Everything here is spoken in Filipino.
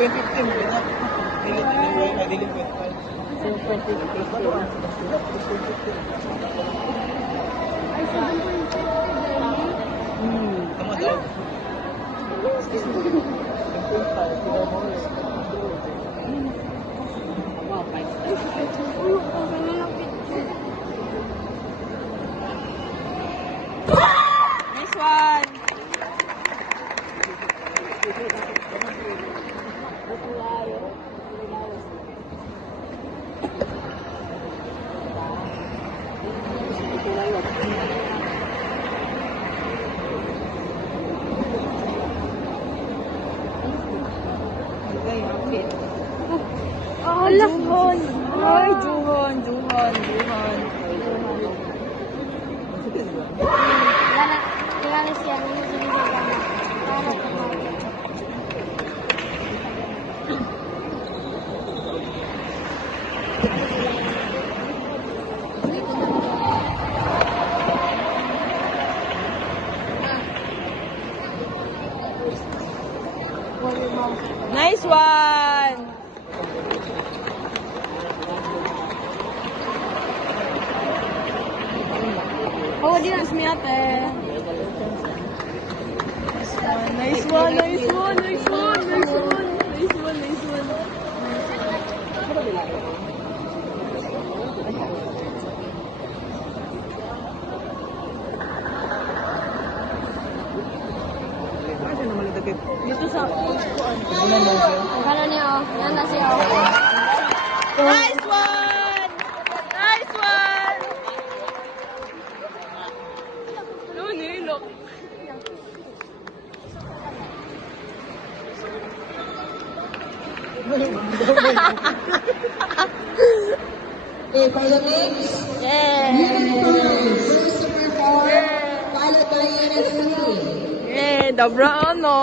Nice one. Juhon! Ay, Juhon! Tingnan siya. Nice one! Oh, di nas mi ate. Nice one. Dito sa Kano niya, yan na siya. Nice one! Nilo. Okay, for the next unit colors, first Super 4, followed by Unit 3. Dobra ano.